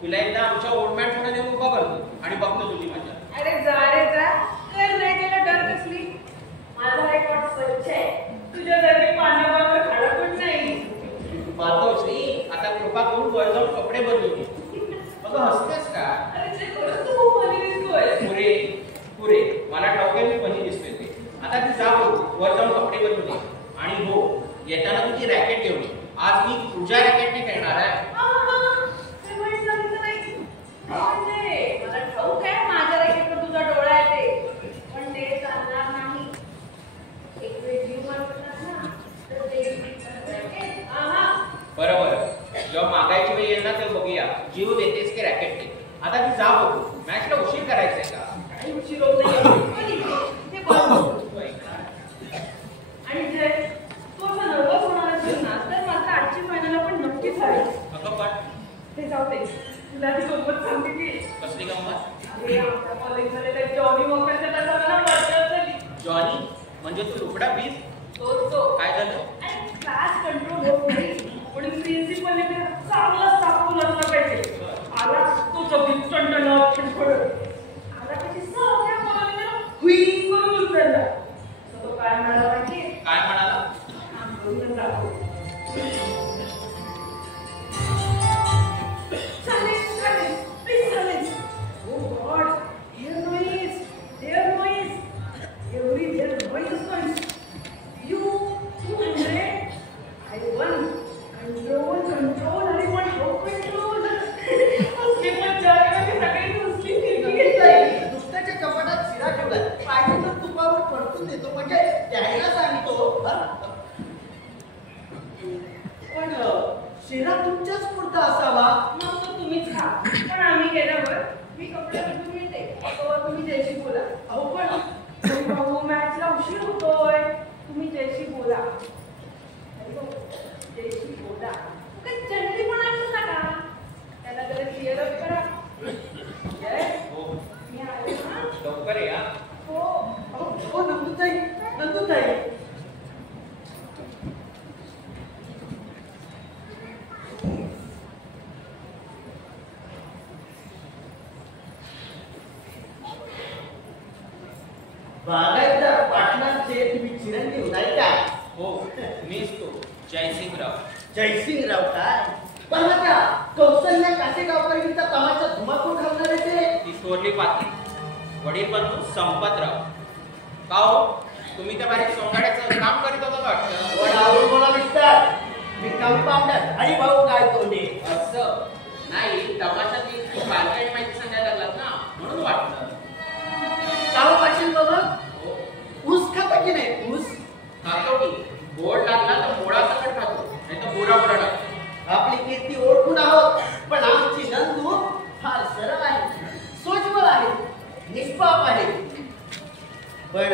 तुला एकदा आमच्या ओल्डमॅन पुढे नेऊन उभा करतो आणि बघतो तुझी मजा. अरे जा रे जा, कर नाही केलं डर कसली. माझा रेकॉर्ड स्वच्छ आहे, तुझ्यासारखी पाण्यावर खाडा पण नाही. मातोश्री, आता कृपा करून वर जाऊन कपडे बदलू दे. मग हसतेस का? अरे जे खरंच तू खूप फनी दिसतोय. पुरे पुरे मला ठाऊक आहे मी फनी दिसतोय ते. आता ती जा वर जाऊन कपडे बदलू दे. आणि हो, येताना तुझी रॅकेट घेऊन ये. आज मी तुझ्या रॅकेटने खेळणार आहे. म्हणजे मला ठाऊक आहे माझ्या रॅकेटवर तुझा डोळा आहे ते, पण ते चालणार नाही. एक वेळ जीव मारतात ना तर ते रॅकेट. बरोबर, जेव्हा मागायची वेळ येईल ना तेव्हा बघूया जीव देतेस की रॅकेट दे. आता ती जा बघू, मॅचला उशीर करायचंय का? काही उशीर होत नाही. आणि जर तू असं नर्वस होणार असेल ना तर मात्र आजची फायनल आपण नक्कीच हवी. अगं पण ते जाऊ दे, तुला ती गंमत सांगते की. कसली गंमत? अरे आमच्या कॉलेजमध्ये त्या जॉनी वॉकरच्या तासाला मर्डर झाली. जॉनी म्हणजे तू लुकडा बीस? तो काय झालं? आणि क्लास कंट्रोल होत नाही, पण प्रिन्सिपलने ते चांगलाच दाखवून असलं पाहिजे. आला तो चौकीत टणटणत फडफडत आला त्याची सगळ्या कॉलेजला हुई करून उचलला. तो काय म्हणाला माहितीये? काय म्हणाला? आंदोलन दाखव. Silence, please silence. Oh God, hear noise. Everywhere noise. You 200. I won. Control. I want no control. असली मज्जा आली की सगळी मुस्लिम किरकिर झाली. दुसऱ्याच्या कपाटात शिरा ठेवलाय, पाहिजे तर तुपावर पडतून देतो, म्हणजे द्यायला सांगतो. पण शिरा तुमच्याच पुरता असावा. मग तो तुम्हीच खा, पण आम्ही गेल्यावर मी कपडे बदलून येते. तोवर तुम्ही जयशी बोला. अहो पण भाऊ मॅचला उशीर होतोय, तुम्ही जयशी बोला. जयशी बोला. काही चंडी पण ऐकू नका, त्याला जरा क्लिअरच करा. हो, मी आले ना. लवकर या. हो नंदुताई. बागायतदार पाटणाचे तुम्ही चिरंजीव नाही काय? हो, मीच तो जयसिंगराव. जयसिंगराव काय? पण त्या कौशल्या कासेगावकरांचा कामाचा धुमाकूळ घालणारे ते. ती चोरली पाती. वडील बंधू संपतराव. का हो, तुम्ही त्या बाहेर सोंगाड्याचं काम करीत होता वाटतं? वडावर बोला मिस्टर, मी कंपाऊंडर हरिभाऊ काय तोंडे. असं नाही, तमाशात इतकी बारकाईने माहिती सांगायला लागलात ना म्हणून वाटलं. जाऊ पाटील बाबा, ऊस खाता की नाही? ऊस खातो की. बोर्ड लागला तर मोडा सकट खातो, नाही तर बुरा बुरा टाकतो. आपली कीर्ती ओळखून आहोत, पण आमची नंदू फार सरळ आहे, सोजवळ आहे, निष्पाप आहे. पण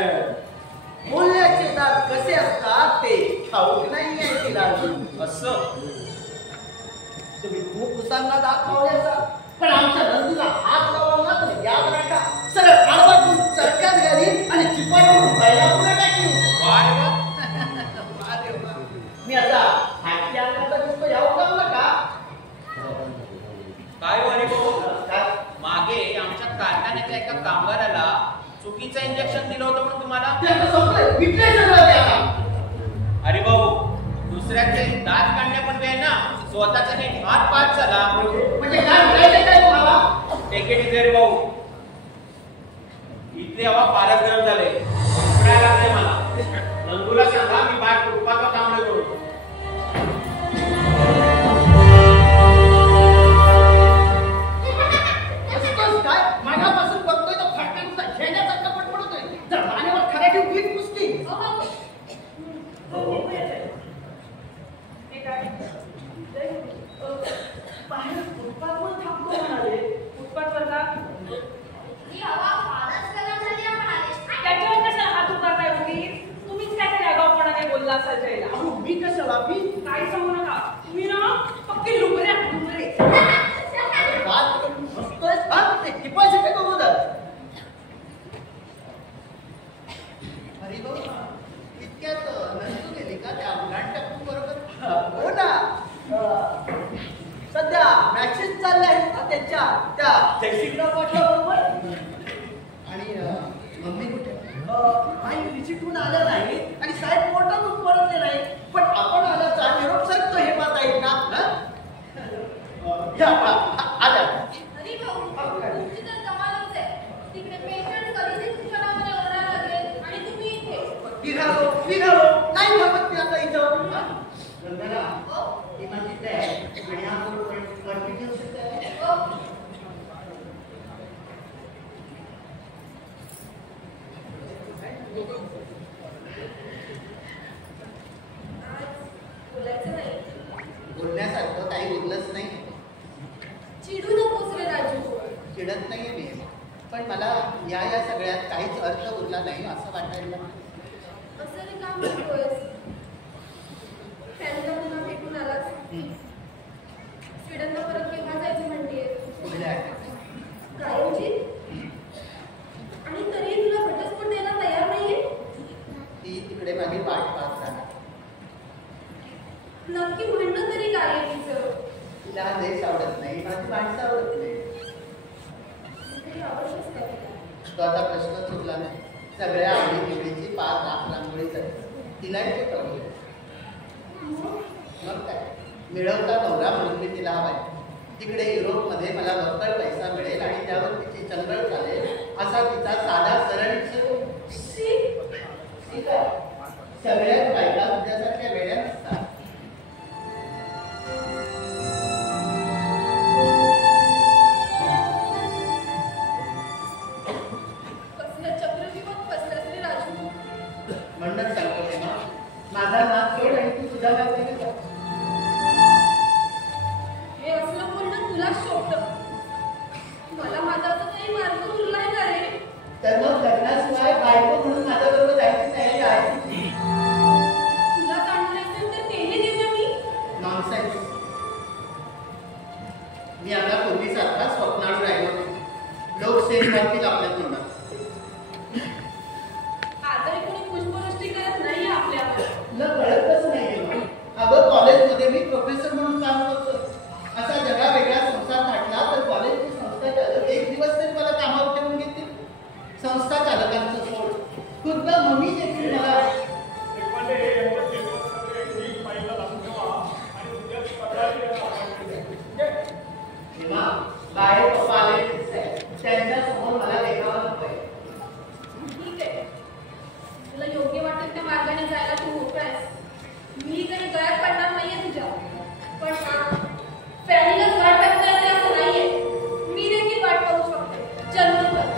मूल्याचे दात कसे असतात ते ठाऊक नाही आहे तिला. असं तुम्ही खूप उसांना दात लावल्याचा, पण आमच्या नंदूला हात लावला तर याद राखा, सरळ आडवाटून चरक्यात घालीन आणि चिपाडून बैला पुढे टाकीन. मी आता हातच्या अंगाचा दिसतो यावं जमलं का? काय हो हरिभाऊ, मागे आमच्या कारखान्यातल्या एका कामगाराला चुकीचं इंजेक्शन दिलं होतं म्हणून तुम्हाला. हरिभाऊ, दुसऱ्याचे दात काढण्यापूर्वी वेळ ना स्वतःचा नीट हात पाच झाला. म्हणजे काय म्हणायचं काय तुम्हाला? टेकेट इथे भाऊ, इथली हवा फारच गरम झाले, उकडायला लागले मला. नंदूला सांगा मी बाहेर फुटपाथवर काम नाही करू. काय मागापासून बघतोय तो फटकांचा खेळण्याचा कपट पडतोय, जर मानेवर खराटी उभी पुसती. बाहेर फुटपाथवर थांबतो म्हणाले. फुटपाथवर का? ही हवा फारच गरम झाली म्हणाले. त्याच्यावर कसा हात उभारताय उगी? तुम्हीच काहीतरी आगाऊपणाने बोलला असाल जयला. अहो मी कशाला? मी काही सांगू नका, तुम्ही ना पक्के लुबरे. बसतोय ते टिपायचे काय बघू दा. अरे बाबा, इतक्यात नंदू गेली का त्या बरोबर? हो ना, सध्या मॅचेस चालल्या आहेत ना त्यांच्या आमच्या त्या जयसिंगराव पाटलाबरोबर. आणि मम्मी कुठे? आई विजिटहून आलं नाही आणि साहेब कोर्टातून परतले नाही. पण आपण आल्याचा निरोप साहेब हे पाहता येईल ना? आल्या. अरे भाऊ, तुमची तर कमालच आहे. तिकडे पेशंट कधीच तुमच्या नावाने ओरडायला लागले आणि तुम्ही इथे. निघालो नाही थांबत मी आता इथं. रंजना, हो? ही माझी बॅग आणि हा कॉन्फिडन्स आहे. हो? आज बोलायचं नाही. बोलण्यासारखं काही बोललंच नाही. चिडू नकोस रे राजू. चिडत नाहीये मी, पण मला या सगळ्यात काहीच अर्थ उरला नाही असं वाटायला. असं रे का म्हणतोयस? फॅनला पुन्हा भेटून आलास. स्वीडनला परत केव्हा जायचं म्हणतेस? पुढल्या आठवड्यात. कायमची? आणि तरी तुला घटस्फोट द्यायला तयार नाहीये? ती तिकडे माझी वाट पाहत राहणार. नक्की म्हणणं तरी काय आहे तिचं? तिला हा देश आवडत नाही, माझी माणसं आवडत नाही. तरी आवश्यक काय? तो आता प्रश्न सुटला नाही. सगळ्या आवडी निवडीची पाच लाख रांगोळी करते. तिलाही ते कळलं. मग काय, मिळवता नवरा म्हणून मी तिला हवाय. तिकडे युरोपमध्ये मला भक्कड पैसा मिळेल आणि त्यावर तिची चंगळ चालेल असा तिचा साधा सरळ ठीक आहे. सगळ्याच बायका तुझ्यासारख्या वेड्या नसतात. कसल्या चक्रव्यूहात फसलास रे राजू? म्हणूनच सांगतो तेव्हा माझा नाच सोड आणि तू तुझा नाच नाही का? हे असलं बोलणं तुलाच शोभतं. मला माझा असं काही मार्ग उरलाय का रे? तर मग लग्नाशिवाय बायको म्हणून माझ्याबरोबर जायची तयारी आहे. तुला जाणून असेल तर तेही देऊया मी. नॉनसेन्स. मी आता पूर्वीसारखा स्वप्नाळू राहिलो नाही. लोक सेट घालतील आपल्या तोंडात. आजही कोणी पुष्पवृष्टी करत नाही आपल्यावर. तुला कळतच नाहीये. अगं कॉलेजमध्ये मी प्रोफेसर म्हणून काम करतो. असा जगा वेगळा संसार काढला तर कॉलेजची संस्था चालक एक दिवस तरी मला कामावर ठेवून घेतील. संस्था चालकांचं सोड, खुद्द मम्मी देखील मला बाहेर पप्पा आले त्यांच्या समोर मला देखावा नकोय. ठीक आहे. तुला योग्य वाटेल त्या मार्गाने जायला तू मोकळा आहेस. मी काही गळ्यात पडणार नाहीये तुझ्या. पण फॅनीलाच वाट टाकता येते असं नाहीये. मी देखील वाट पाहू शकते. जन्मभर.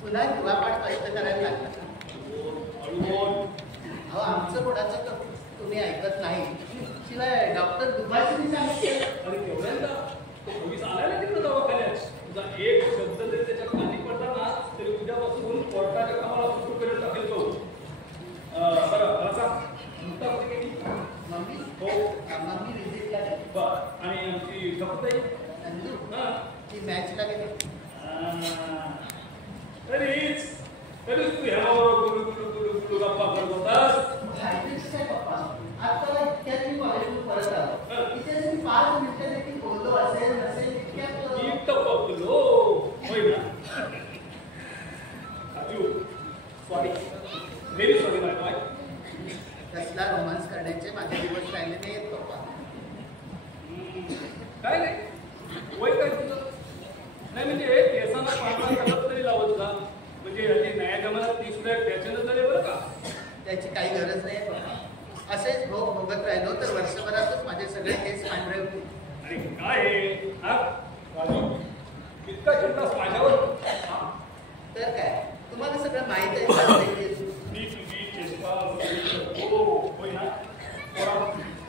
पुन्हा हिवापाठ कष्ट करायला लागला. अहो आमचं कोणाचं तर तुम्ही ऐकत नाही. शिवाय डॉक्टर दुभाषींनी सांगितलं. अरे केवढ्यांदा तो पोलीस आलाय ना तिकडे दवाखान्यात. तुझा एक शब्द जरी त्याच्या कानी पडला ना तरी उद्यापासून कोर्टाच्या कामाला सुरू करून टाकेल तो. बरं मला सांग मुक्ता कुठे गेली? मम्मी हो मम्मी विजिटला गेली. बर आणि आमची सपताई नंदू हां ती मॅचला गेली. तरीच तू ह्यावर गुलू गुलू गुलू गुलू गप्पा करत होतास. पप्पा आता इतक्यात मी कॉलेजून परत आलो. इथे मी 5 मिनिटं देखील बोललो असेल नसेल इतक्यात नीट पकडलो होय ना. राजू सॉरी व्हेरी सॉरी माय बॉय. कसला रोमांस करण्याचे माझे दिवस राहिले नाहीत पप्पा. काय नाही वय काय तुझं? नाही म्हणजे केसांना पांढरा कलर तरी लावत जा, म्हणजे हल्ली नया जमान्यात ती सुद्धा फॅशनच झाली बरं का. त्याची काही गरज नाही बाबा. असेच भोग भोगत राहिलो तर वर्षभरातच माझे सगळे केस पांढरे होतील. आणि काय हे इतका चिंतास माझ्यावर. तर काय तुम्हाला सगळं माहित आहे. मी तुझी चेष्टा हो होय ना.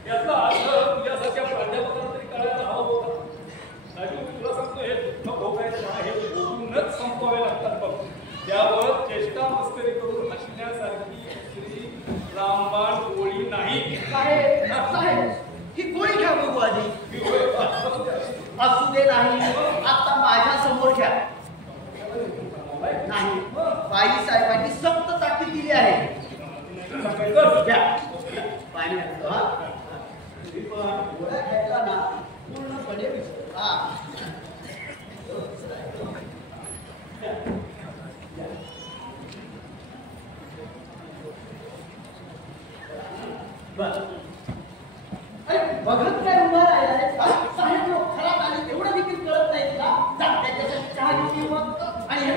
यातला अर्थ तुझ्यासारख्या प्राध्यापकांना तरी कळायला हवा होता. राजू तुला सांगतो हे दुःख भोगायचं हे भोगूनच संपवावे लागतात बघ. त्यावर चेष्टा मस्करी करून हसण्यासारखी दुसरी रामबाण गोळी नाही. ही गोळी घ्या बघू आधी. असू दे नाही आता माझ्या समोर घ्या. नाही बाई साहेबांनी सक्त ताकीद दिली आहे. घ्या पाणी आणतो. हा गोळ्या घ्यायला ना पूर्णपणे अरे बघत काय उभा राहिला साहेब लोक खराब आले एवढं देखील कळत नाही तुला. त्याच्यासाठी चहा घेतली मग आणि हे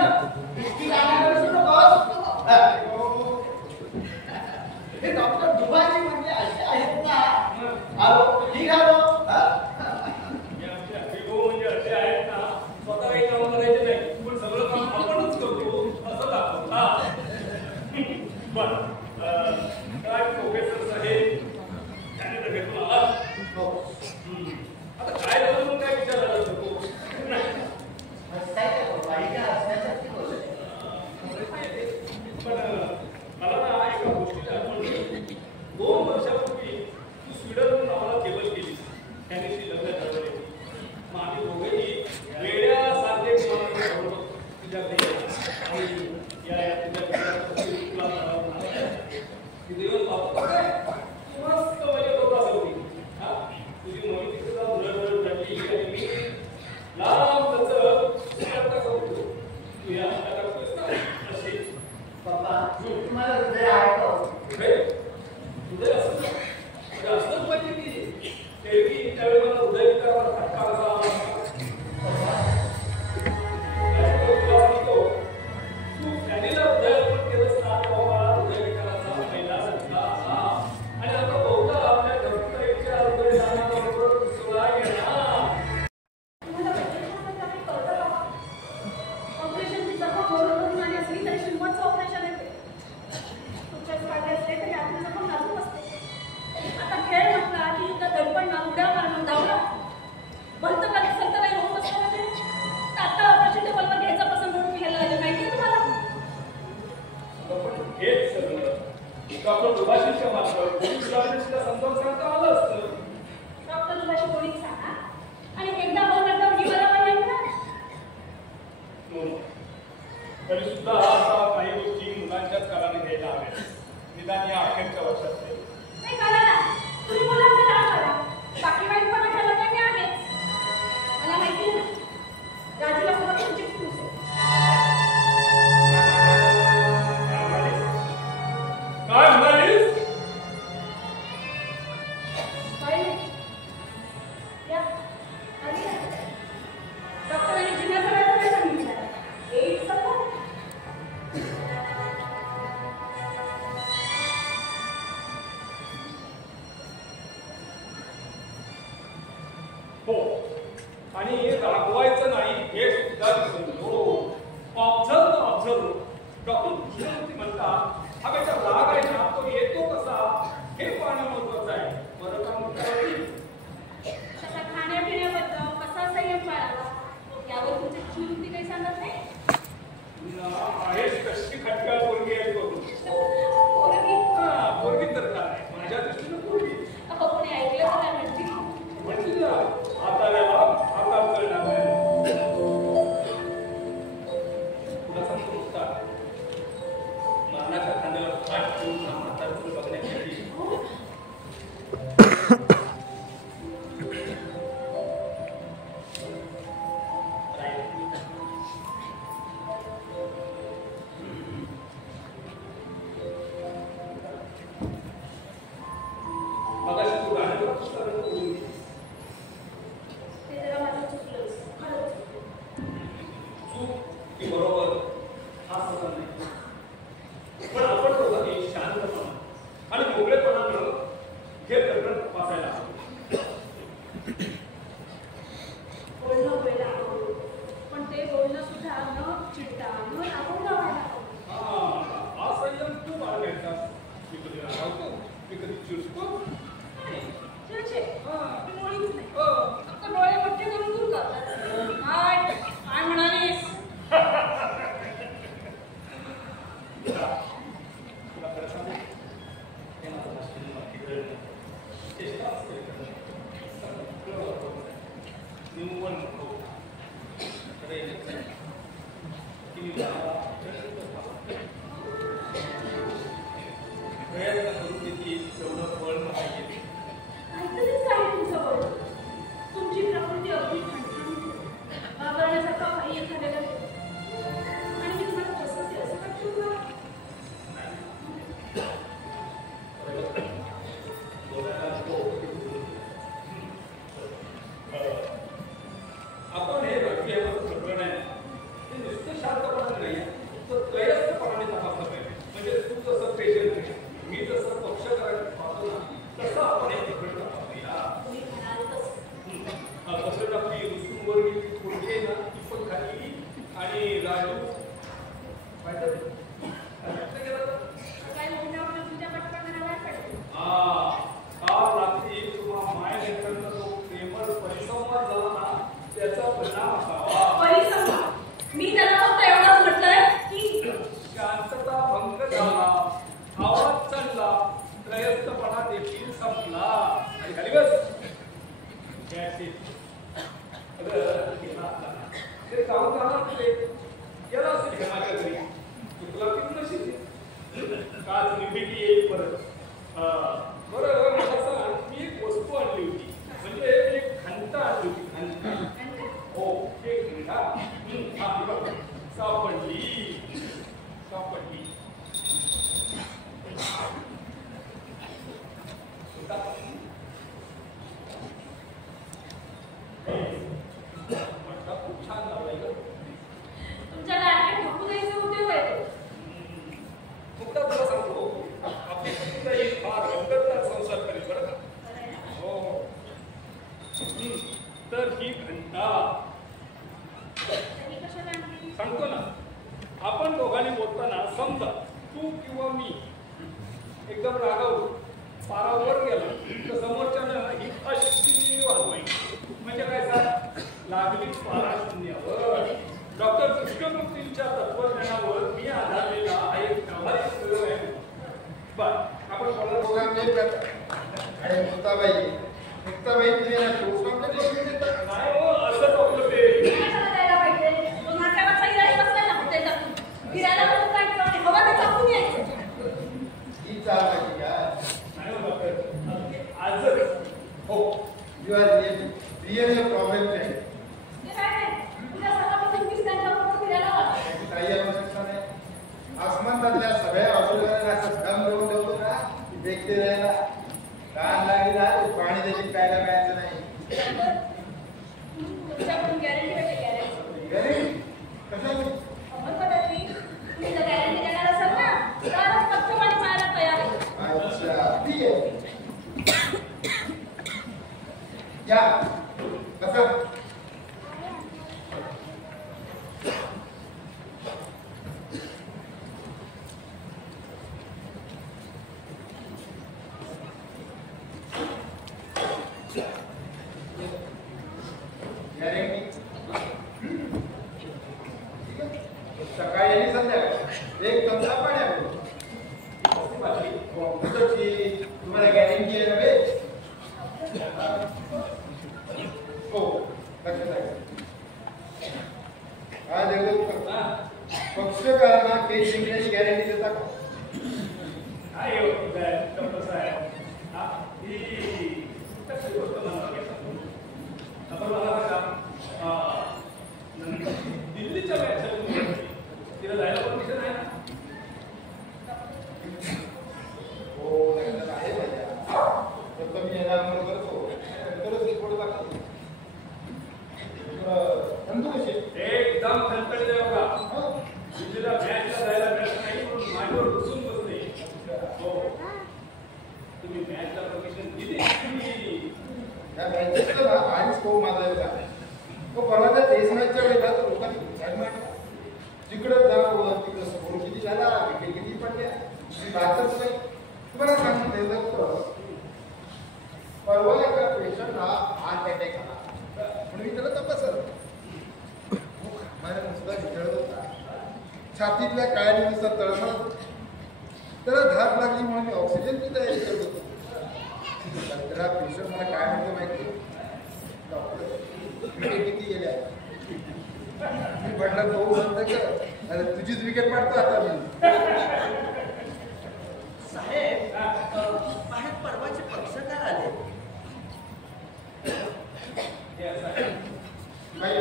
हे डॉक्टर दुभाजी म्हणजे असे आहेत ना. ठीक आहे म्हणजे असे आहेत ना स्वतः काही काम करायचे नाही पण सगळं काम आपणच करतो असं दाखवतो. बरं काय प्रोफेसर साहेब त्याने तर भेटून आला. आता काय झालं म्हणून काय विचार झाला शकतो. पण मला ना एका गोष्टीची आठवण झाली. 2 वर्षापूर्वी तू स्वीडनहून आम्हाला केबल केली त्याने ती लग्न ठरवली. मग आम्ही दोघेही वेड्यासारखे तुझ्याकडे आणि या तुझ्या पाहतो मस्त म्हणजे तो होती. तुझी मम्मी तिथे जाऊन रडली आणि मी लांब त्याचं तू या अशी बाबा तुम्हाला हृदय आहे का? हृदय असलंच पाहिजे की त्यावेळी मला हृदय विकाराचा फटका कसा तू फॅनीला हृदय अर्पण केलंस ना तेव्हा मला हृदय विकाराचा पहिला झटका आला. आणि आता बहुधा आपल्या धर्मकरेच्या हृदय दानाबरोबर सोळा येणार. ऑपरेशनची जखम बरोबर आणि असली तरी शिल्पचं ऑपरेशन आहे. तुमच्याच वाटे असले तरी आपली जखम नाजूक असते. आता खेळ म्हटला की त्या दडपणला उड्या मारणं धावला भलतं का दिसलं तर काही होत असतं म्हणजे आता ऑपरेशन टेबलवर घ्यायचा पसंत म्हणून घ्यायला लागेल माहिती तुम्हाला. हेच सगळं डॉक्टर दुभाषीच्या मार्फत समजावून सांगता आलं असतं. डॉक्टर दुभाषी कोणीच सांगा आणि एकदा बोलण्याचा मी मला पण नाही ना. तरी सुद्धा आता काही गोष्टी मुलांच्याच काळाने घ्यायला हव्या. निदान या अखेरच्या वर्षात नाही करा ना. तुम्ही मुलांचे लाड करा. बाकी वाईट पण ठेवलं तर मी आहेच. मला माहिती ना राजूला सोबत तुमची खुश आहे. काय म्हणालीस? काय या आली ना. डॉक्टरांनी जिल्ह्याचा वेळ सांगितलं एक सगळं हो आणि रागवायचं नाही हे सुद्धा समजलो. ऑब्झर्व डॉक्टर कृष्णमूर्ती म्हणतात हा बेटा राग आहे ना तो येतो कसा हे पाहणं महत्वाचं आहे. बरं काम तसा खाण्यापिण्याबद्दल कसा संयम पाळावा यावर तुमची कृष्णमूर्ती काही सांगत नाही. आहेच कशी खटका पोरगी आहे पोरगी तर काय माझ्या दृष्टीनं पोरगी. कोणी ऐकलं तर काय म्हणतील ना हाताला हातात कळणार नाही. तुला सांगतो तर ही घंटा तरी कशाला आणली? सांगतो ना. आपण दोघांनी बोलताना समजा तू किंवा मी एकदम रागावून पारावर गेला तर समोरच्यानं ही अशी वाजवायची. म्हणजे काय सर, लागली पारा शून्यावर. डॉक्टर कृष्णमूर्तींच्या तत्वज्ञानावर मी आधारलेला हा एक प्रभावी प्रयोग आहे. बर, आपण आणि मुक्ताबाई तुम्ही ना शोषण नाही हो, असंच आपलं ते. कशाला द्यायला पाहिजे? तो नाट्यावरचा इराणी बसलाय ना हॉटेलला. फिरायला म्हणून जायचं आणि हवा तर चापून यायचं. ही चाल माझी का? नाही हो डॉक्टर, आजच. हो, यू आर रिअली प्रॉब्लेम नाही. हे काय नाही, तुझ्या सकाळपासून वीस त्यांच्याबरोबर फिरायला आला. त्याची काही आवश्यकता नाही. आसमंतातल्या सगळ्या औषधांना असं घाम करून ठेवतो ना की देखते जायला कान लागली ना पाणी त्याची प्यायला मिळायचं नाही. तुमच्याकडून गॅरंटी भेटेल, गॅरंटी. गॅरंटी कशाची? अमरपटाची. तुम्ही जर गॅरंटी देणार असाल ना तरच फक्त पाणी पाहायला तयार आहे. अच्छा, ठीक आहे. या कसं सकाळी आणि संध्याकाळी एक चमचा पाण्यावर तुम्हाला गॅरंटी आहे नव्हे? हो, लक्षात आहे. हा देवदत्त पक्षकारांना केस जिंकण्याची गॅरंटी देता का? काय हो डॉक्टर साहेब, ही कशी गोष्ट मला सांगू. आपण मला सांगा, दिल्लीच्या मॅच तिला जायला परमिशन आहे ना? हो, लक्षात आहे माझ्या. तर मी येणार म्हणून करतो. तरच एक थोडं दाखवतो. समजू कशी? एकदम खणखणीत आहे बघा. दिल्लीला मॅचला जायला मिळत नाही म्हणून माझ्यावर घुसून बसले. हो, तुम्ही मॅचला परमिशन दिली की या मॅचेसचं ना आणि स्कोप मारला होता. तो परवाच्या टेस्ट मॅचच्या वेळेला तर लोकांनी एक्साइटमेंट तिकडं जा तिकडं स्कोर किती झाला, विकेट किती पडल्या, बातच नाही. तुम्हाला सांगून देतो, परवा एका पेशंटला हार्ट अटॅक आला. म्हणून मी त्याला तपासलं. माझ्या नुसता विचारत होता, छातीतल्या काळ्या नुसता तळमळत. त्याला धाप लागली म्हणून मी ऑक्सिजनची तयारी करत होतो. त्याला पेशंट मला काय म्हणतो माहिती, डॉक्टर विकेट किती गेल्या? मी म्हटलं तो म्हणतो का अरे तुझीच विकेट पाडतो आता मी. साहेब, बाहेर परवाचे पक्षकार आले. बाई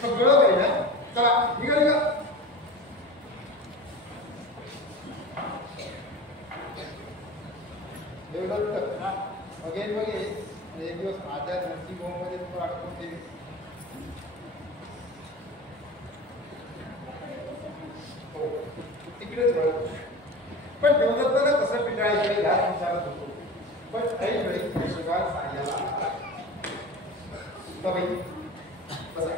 सगळं काही ना, चला निघा निघा. देवदत्त बघेन एक दिवस माझ्या नर्सिंग होम मध्ये तुम्हाला अडकून ठेवी. हो, तिकडेच बघ. पण देवदत्ताला कसं पिटाळायचं ह्या विचारत होतो. पण ऐन वेळी शिकार सांगायला आला. का बाई बसा.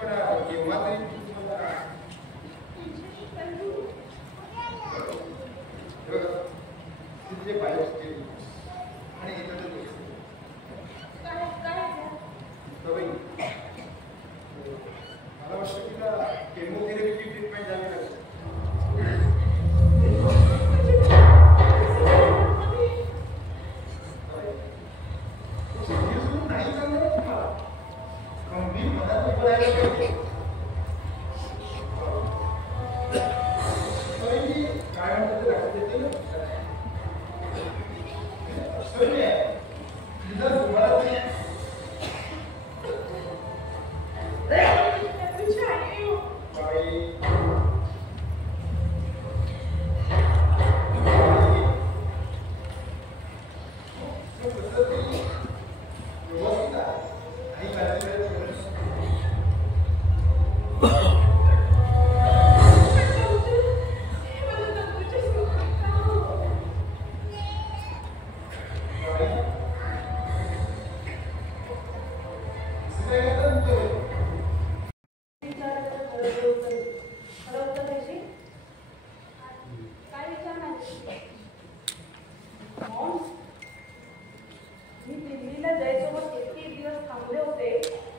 पण केव्हा तरी तुम्हाला तिथे बायोस्टेज आणि इतर मला वाटतं तिला केमोथेरपीची ट्रीटमेंट द्यावी लागेल. नाही सांगणार तुम्हाला गंभीर मनात बोलायला पाहिजे. काय म्हणतात ते लक्षात येते ना. काय विचारणार? मी दिल्लीला जयसोबत 1 दिवस थांबले होते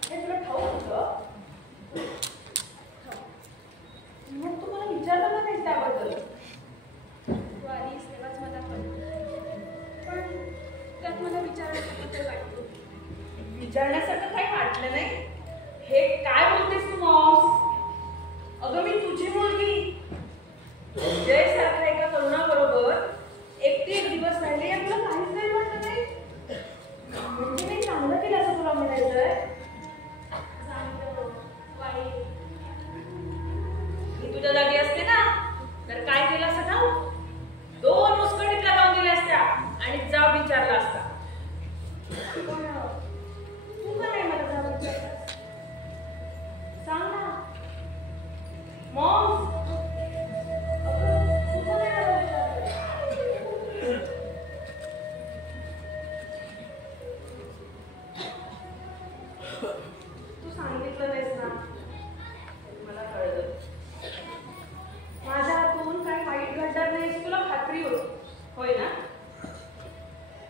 हे तुला ठाऊक होतं? मग तू मला विचारलं का नाही त्याबद्दल? तू आलीस तेव्हाच मला कळलं, पण त्यात मला विचारण्यासारखं वाटतं. विचारण्यासारखं काही वाटलं नाही. हे काय बोलतेस तू मॉम्स? अगं मी तुझी मुलगी जय सारख्या एका तरुणाबरोबर 1 दिवस राहिले आणि तुला काहीच नाही वाटलं नाही? म्हणजे मी चांगलं केलं असं तुला म्हणायचंय? चांगलं वाईट मी तुझ्या जागी असते ना तर काय केलं असं ना? 2 मुस्कटीतल्या लावून दिल्या असत्या आणि जा विचारला असता. पण तू का नाही मला जा विचारलास? सांग ना मॉम. तू का नाही मला विचारलं? तू सांगितलं नाहीस ना, मला कळलं. माझ्या हातून काही वाईट घडणार नाही तुला खात्री होती, होय ना?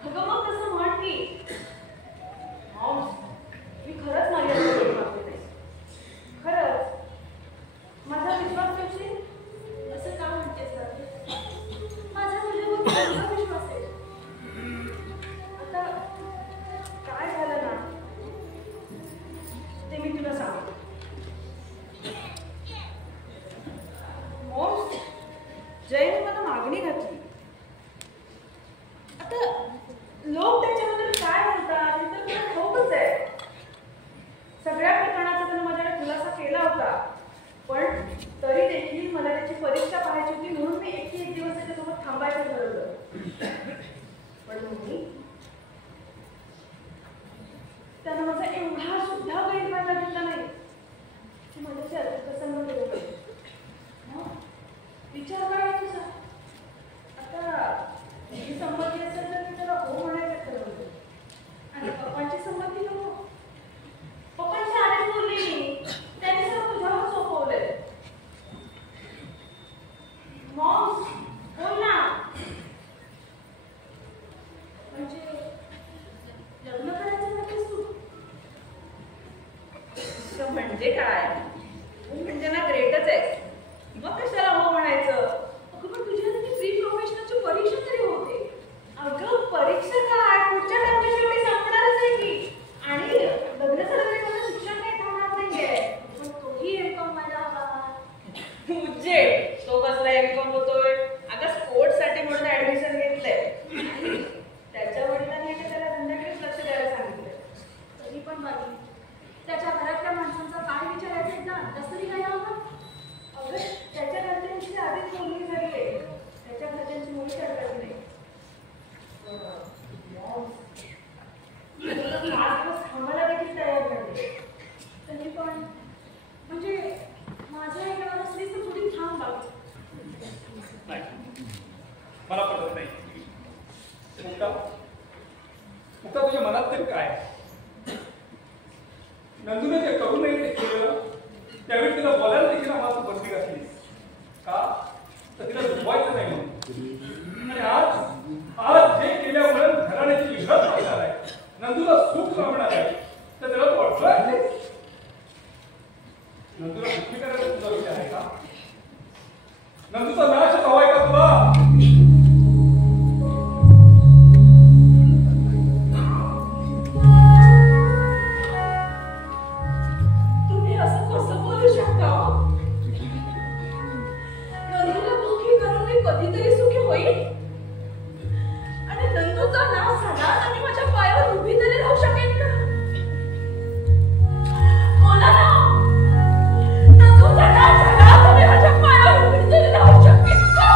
अगं मग तसं म्हण की मी खरंच माझ्या मागते नाही. खरंच माझा विश्वास ठेवशील? असं का म्हणतेस का? माझा तुझ्यावर पूर्ण विश्वास आहे. आता काय झालं ना ते मी तुला सांगते. मॉम, जयने मला मागणी घातली. आता लोक त्याच्याबद्दल काय म्हणतात हे तर तुला ठाऊकच आहे. सगळ्या प्रकरणाचा त्यानं माझ्याकडे खुलासा केला होता, पण तरी देखील मला त्याची परीक्षा पाहायची होती म्हणून मी 1 दिवस त्याच्यासोबत थांबायचं ठरवलं. पण मी त्यानं माझा एवढा सुद्धा गैरफायदा घेतला नाही की माझ्याशी अर्थसंग केलं पाहिजे. विचार करा तुझा. आता तुझी संमती असेल तर मी त्याला हो म्हणायचं ठरवलं आणि पप्पांची संमती नको. पप्पांची आधीच बोलली मी, त्यांनी सगळं तुझ्यावर सोपवलंय. मॉम बोल ना. म्हणजे लग्न करायचं म्हणतेस तू? म्हणजे काय? म्हणजे ना ग्रेटच आहे. मग कशाला हो म्हणायचं? अगं पण तुझ्या प्री प्रोफेशनलची परीक्षा तरी होते. अगं परीक्षा काय, पुढच्या टर्मच्या शेवटी संपणारच आहे की. आणि लग्न झालं तरी मला शिक्षण काही थांबणार नाहीये. पण तोही M.Com मला उज्जे तो कसला M.Com होतोय? अगं स्पोर्ट्ससाठी म्हणून ऍडमिशन घेतलंय आणि त्याच्या वडिलांनी त्याला धंद्याकडेच लक्ष द्यायला सांगितलंय. तरी पण बाई, त्याच्या घरातल्या माणसांचा काय विचारायचं ना, तसं तरी काय हवं? अगं त्याच्या घरच्यांची आधीच बोलणी झाली आहे. त्याच्या घरच्यांची मुळी अडकली नाही. 5 दिवस थांबायला देखील तयार झाले. तरी पण म्हणजे माझ्या एका असली तर थोडी थांब बाबा. नाही, मला पटत नाही. मुक्ता तुझ्या मनात तरी काय? नंदूने जे करू नये ते केलं, त्यावेळी तिला बोलायला देखील आम्हाला तू बंदी घातलीस का? तर तिला झोपायचं नाही म्हणून. आणि आज जे केल्यामुळे घराण्याची विश्वास होणार आहे, नंदूला सुख लावणार आहे, तर त्याला तू अडचण. नंदूला दुःखी करायचा तुझा विचार आहे का? नंदूचा नाश हवाय का तुला? तुम्ही असं कसं बोलू शकता? नंदूला दुःखी करून मी कधीतरी सुखी होईल आणि नंदूचा नाश झाला आणि माझ्या पायावर उभी तरी राहू शकेल का? बोला ना. नंदूचा नाश झाला तुम्ही माझ्या पायावर उभी तरी राहू शकेल का?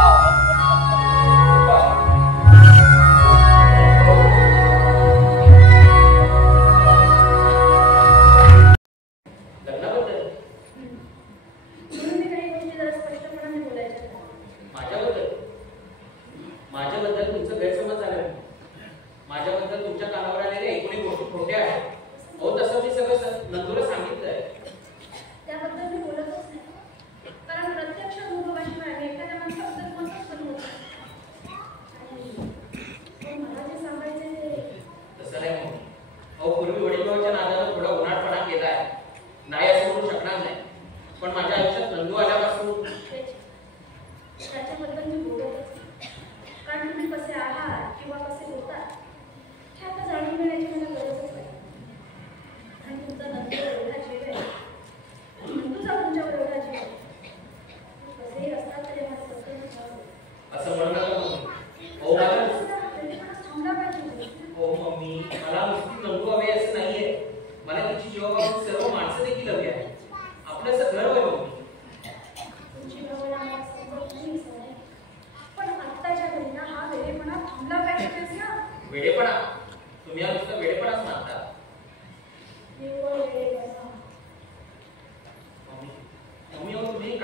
लग्नाबद्दल म्हणून मी काही गोष्टी जरा स्पष्टपणाने बोलायच्या. माझ्याबद्दल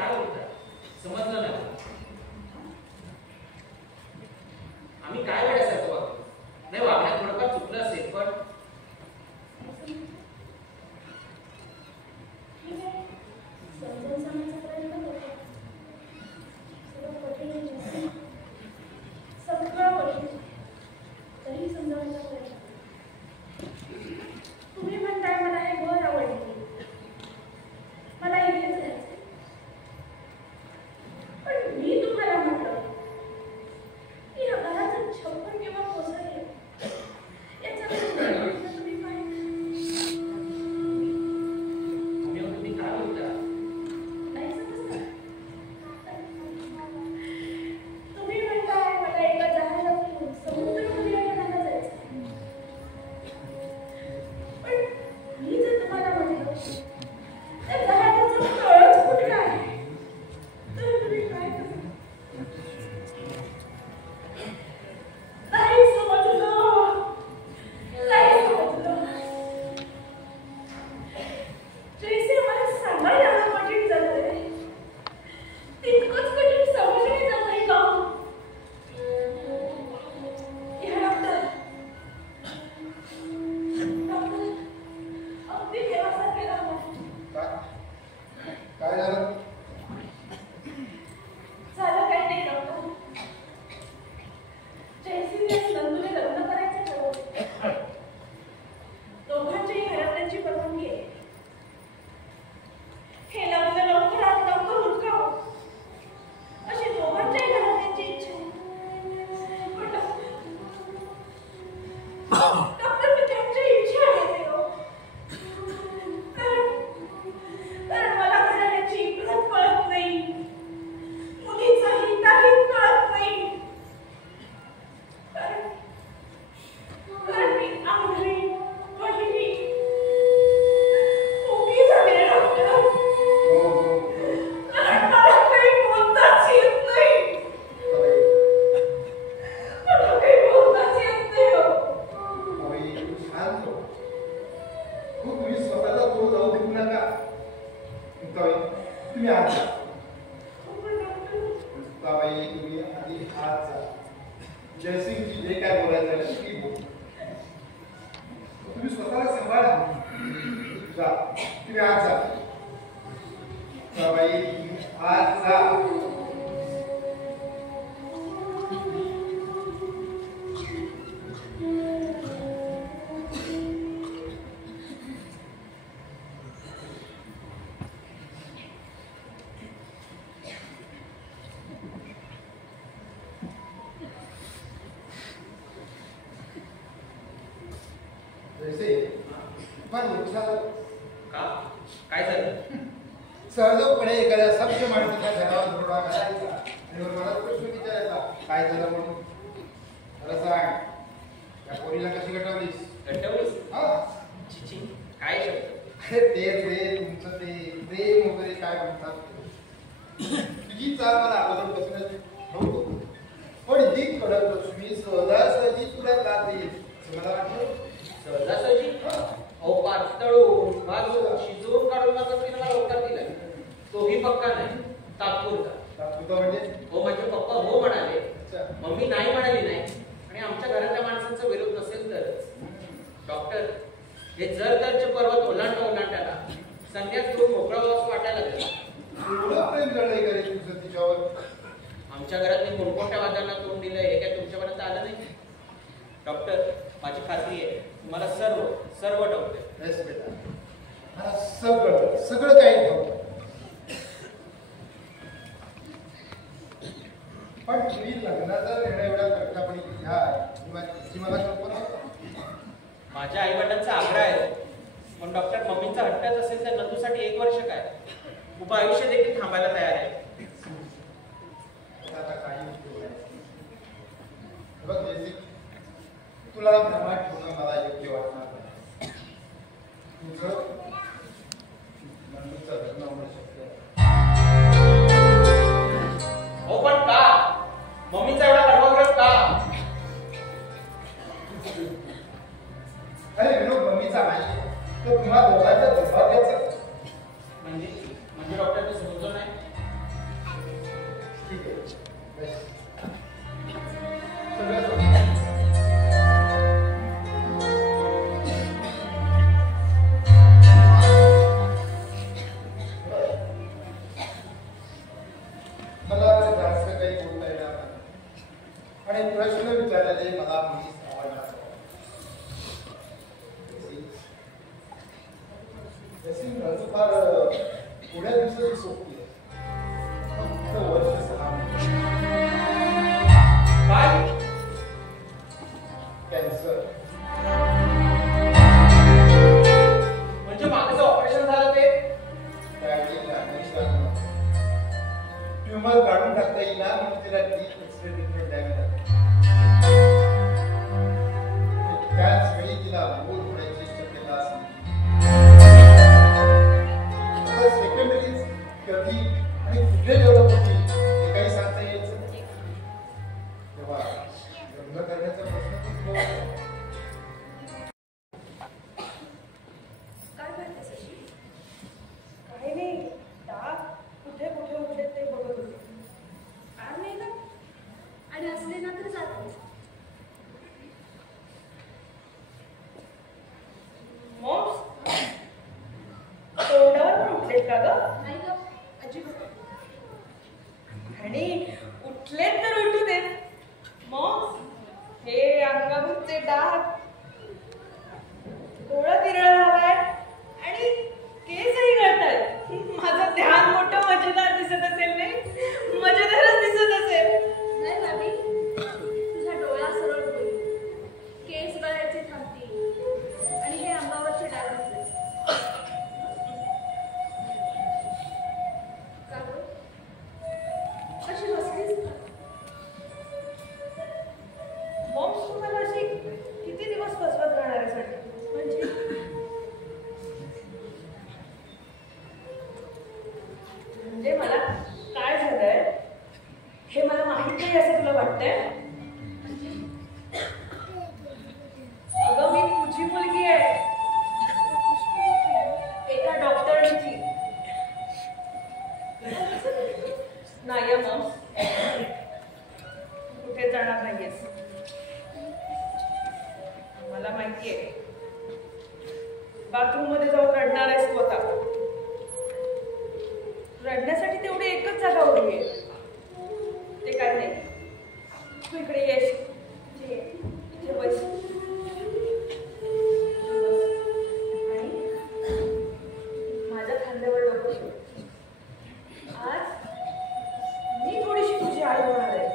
काय बोलता समजलं नाही. आम्ही काय वेळासारखं वागतो? नाही, वागण्यात थोडंफार चुकलं असेल, पण समजून सांगण्याचा प्रयत्न करतो. सगळं कठीण आहे. सगळं कठीण तरी समजावण्याचा प्रयत्न. तुम्ही म्हणताय मला हे घर आवडले, मला इथेच राहायचं. पण मी तुम्हाला म्हटलं की या घराचं छप्पर किंवा कोसळले याचा तुम्ही काय तुम्ही काय बोलता? नाही समजलं. तुम्ही म्हणताय मला एका जहाजात घेऊन समुद्र किनाऱ्याला जायचं. पण मी जर तुम्हाला म्हटलं त्या जहाजाचं तळच कुठे आहे तर तुम्ही काय कराल? नाही समजलं. नाही समजलं. जैसे मला सांगायला एवढं कठीण जातंय तितकंच कठीण समजणे जातंय का? या डॉक्टर अगदी देवासारखे राहतात. काय झालं? झालं काय नाही डॉक्टर. जयसिंग नंदूने लग्न करायचं ठरवलं. दोघांच्याही घरातल्यांची परवानगी आहे. हे लग्न लवकरात लवकर उरकावं अशी दोघांच्याही घरातल्यांची इच्छा आहे. पण डॉक्टर मी त्यांची इच्छा आहे ते हो. कारण मला घराण्याची इकडंच कळत नाही, मुलीचं हिताही कळत नाही. कारण मी आंधळी, बहिरी, उगी झाले डॉक्टर. कारण मला काही बोलताच येत नाही. मला काही बोलताच येत नाही हो. तू शांत हो. तुम्ही स्वतःला तो जाऊ देऊ नका. तुम्ही आत जा. बाबाई तुम्ही आधी आत जा. जयसिंगची जे काय बोलायचं आहे ती बोल. तुम्ही स्वतःला सांभाळा. जा तुम्ही आत जा. बाबाई तुम्ही आत जा. का? काय झालं? सहजपणे एखाद्या सभ्य माणसाच्या घरावर धोरडा घालायचा आणि मला प्रश्न विचारायचा काय झालं म्हणून. मला सांग, त्या पोरीला कशी गटवलीस? गटवलीस? हा चिची काय शब्द? अरे तेच रे तुमचं ते प्रेम वगैरे काय म्हणतात. तुझी चाल मला अगोदरपासूनच नव्हतं, पण जी कडक लक्ष्मी सहजासहजी तुला त्रास देईल असं मला वाटलं. सहजासहजी? अहो पातळून भाजून शिजवून काढून माझं तिने मला होकार दिलाय. तोही पक्का नाही, तात्पुरता. तात्पुरता म्हणजे? हो म्हणजे पप्पा हो म्हणाले, अच्छा. मम्मी नाही म्हणाली नाही आणि आमच्या घरातल्या माणसांचा विरोध नसेल तरच. डॉक्टर हे जर त्यांचे पर्वत ओलांडल्याला संन्यास घेऊन मोकळा वास वाटायला लागला. एवढं प्रेम जळलंय का रे तुझं तिच्यावर? आमच्या घरात मी कोणकोणत्या वादांना तोंड दिलंय हे काय तुमच्यापर्यंत आलं नाही? डॉक्टर माझी खात्री आहे तुम्हाला सर्व सर्व डॉक्टर. येस बेटा, मला सगळं काही ठाऊक. पण तुम्ही लग्नाचा निर्णय एवढा कटकापणी घ्या याची मला कल्पना नव्हती. माझ्या आई वडिलांचा आग्रह आहे, पण डॉक्टर मम्मींचा हट्टच असेल तर नंदूसाठी 1 वर्ष काय उभं आयुष्य देखील थांबायला तयार आहे. आता काही उपयोग नाही. बघ जयसिंग, तुला भ्रमात ठेवणं मला योग्य वाटणार नाही. तुझं नंदूचं लग्न होणं शक्य आहे. हो पण का? मम्मीचा एवढा गर्भग्रह का? अरे विनोद मम्मीचा नाही, तो तुम्हा दोघांच्या दुर्भाग्याचा. म्हणजे डॉक्टर ते समजलो नाही. ठीक आहे. सगळं समजलं. मला जास्त काही बोलता येणार नाही आणि प्रश्न विचारलेले मला मुळीच आवडणार नाही. फार पुढ्या दिवसाची सोपी आहे. फक्त वर्ष 6 काय कॅन्सर. म्हणजे मागचं ऑपरेशन झालं ते ट्युमर काढून टाकता येईल ना, मग तिला डीप एक्सरे ट्रीटमेंट द्यावी लागते. त्याच वेळी तिला मूल होण्याची शक्यता असते. सेकंडरीज कधी आणि कुठे डेव्हलप होती हे काही सांगता यायचं नाही. तेव्हा लग्न करण्याचा प्रश्न खूप काय करतेस अशी? काही नाही, डाग कुठे कुठे उठले ते बघत होते. काय नाही ना, आणि असले ना तर जाते. मॉम्स, तोंडावर पण उठलेत का ग? नाही ग, अजिबात. आणि उठलेत तर उठू देत. मॉम्स, हे अंगावरचे डाग, डोळा तिरळा झालाय आणि केसही गळतायत. माझं ध्यान मोठं मजेदार दिसत असेल नाही? मजेदारच दिसत असेल. नाही भाभी, तुझा डोळा सरळ होईल, केस गळायचे थांबतील आणि हे अंगावरचे डाग दिसेल. का गं? कशी बसलीस? मॉम्स, तुम्हाला अशी किती दिवस फसवत राहणार आहे साठी? म्हणजे मला काय झालंय हे मला माहित नाही असं तुला वाटतंय? अगं, मी तुझी मुलगी आहे, एका डॉक्टरची. नाही मॉम्स, कुठे जाणार नाहीयेस. मला माहितीये बाथरूम मध्ये जाऊन रडणार आहेस तू आता. रडण्यासाठी तेवढी एकच जागा उरली आहे. ते काय नाही, तू इकडे येस. इथे बस. आणि माझ्या खांद्यावर डोकं ठेव. आज मी थोडीशी तुझी आई होणार आहे.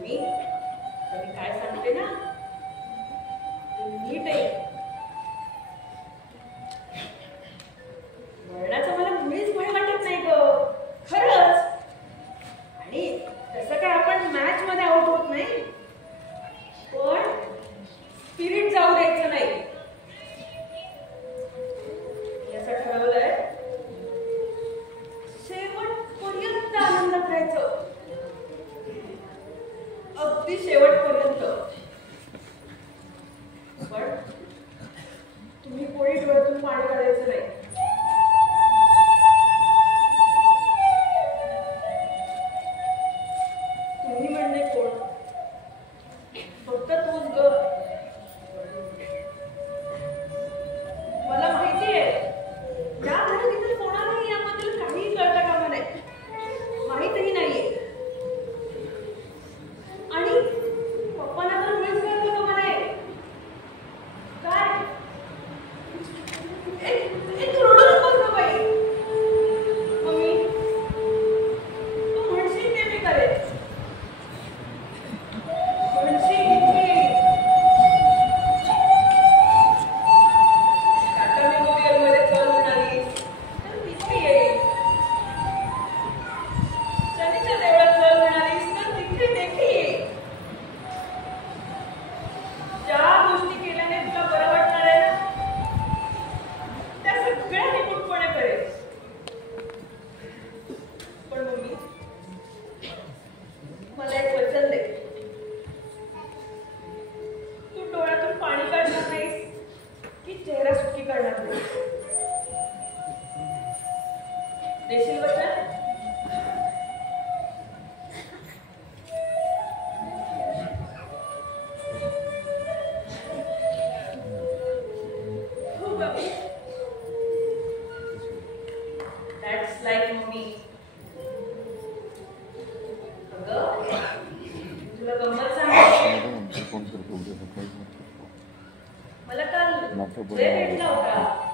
मी काय सांगते ना, नीट आहे. मरणाचं मला मुळीच भय वाटत नाही ग, खरंच. आणि तसं काय आपण मॅच मध्ये आउट होत नाही, पण स्पिरिट जाऊ द्यायचं नाही. याचं ठरवलंय, शेवटपर्यंत आनंदात राहायचं, अगदी शेवटपर्यंत. पण तुम्ही कोणी डोळ्यातून पाणी काढायचं नाही. तुम्ही म्हणणे कोण? फक्त तूच ग. मला माहिती आहे या घरात इतर कोणालाही याबद्दल काहीही कळता कामा नाही, माहितही नाहीये. आणि पप्पांना तर मला काल जय भेटला होता.